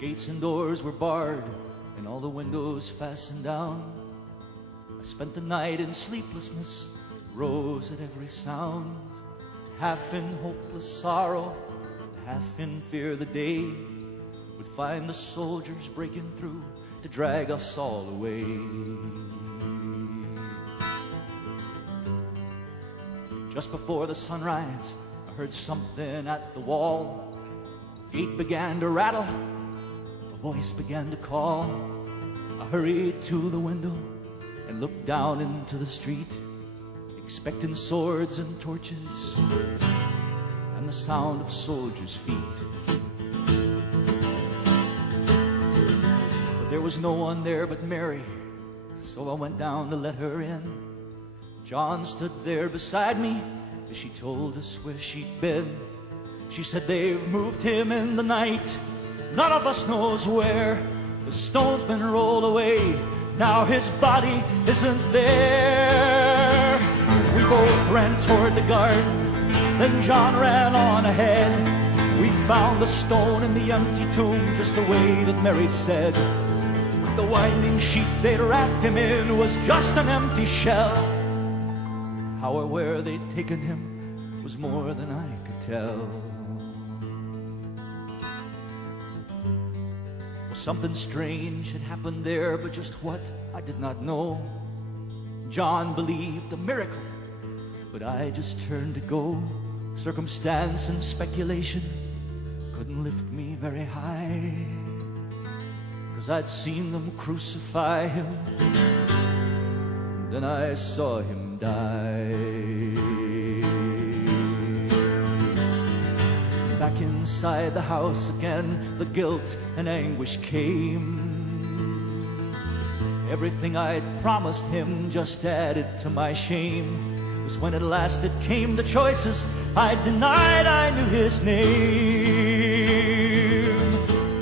Gates and doors were barred, and all the windows fastened down. I spent the night in sleeplessness, rose at every sound, half in hopeless sorrow, half in fear the day would find the soldiers breaking through to drag us all away. Just before the sunrise, I heard something at the wall. The gate began to rattle, a voice began to call. I hurried to the window and looked down into the street, expecting swords and torches and the sound of soldiers' feet. But there was no one there but Mary, so I went down to let her in. John stood there beside me as she told us where she'd been. She said, they've moved him in the night, none of us knows where. The stone's been rolled away, now his body isn't there. We both ran toward the garden, then John ran on ahead. We found the stone in the empty tomb, just the way that Mary'd said. But the winding sheet they'd wrapped him in was just an empty shell. How or where they'd taken him was more than I could tell. Well, something strange had happened there, but just what, I did not know. John believed a miracle, but I just turned to go. Circumstance and speculation couldn't lift me very high, 'cause I'd seen them crucify him, then I saw him die. Back inside the house again, the guilt and anguish came. Everything I'd promised him just added to my shame. It was when at last it came to choices I denied I knew his name.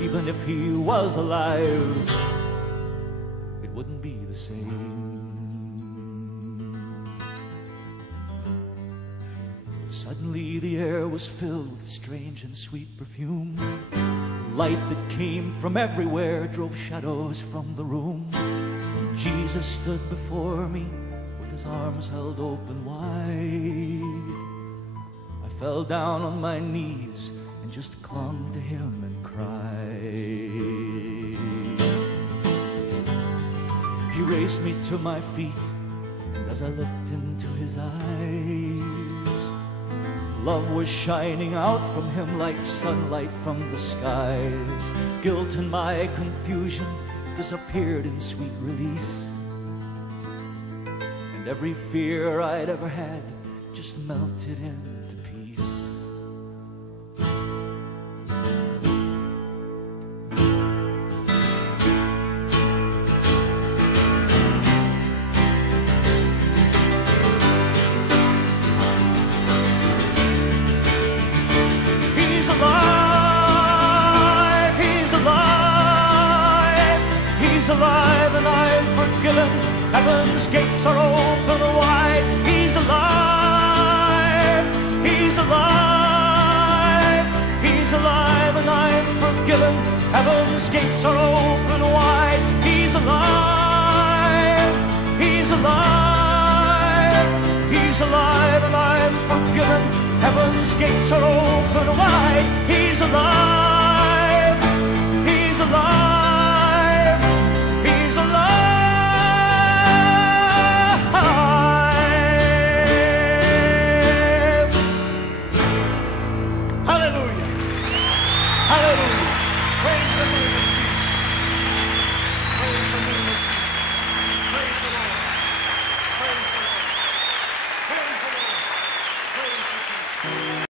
Even if he was alive, it wouldn't be the same. Suddenly the air was filled with strange and sweet perfume. Light that came from everywhere drove shadows from the room. Jesus stood before me with his arms held open wide. I fell down on my knees and just clung to him and cried. He raised me to my feet, and as I looked into his eyes, love was shining out from him like sunlight from the skies. Guilt and my confusion disappeared in sweet release, and every fear I'd ever had just melted into peace. Alive and I'm forgiven. Heaven's gates are open wide. He's alive. He's alive. He's alive and I'm forgiven. Heaven's gates are open wide. He's alive. He's alive. He's alive and I'm forgiven. Heaven's gates are open wide. He's alive.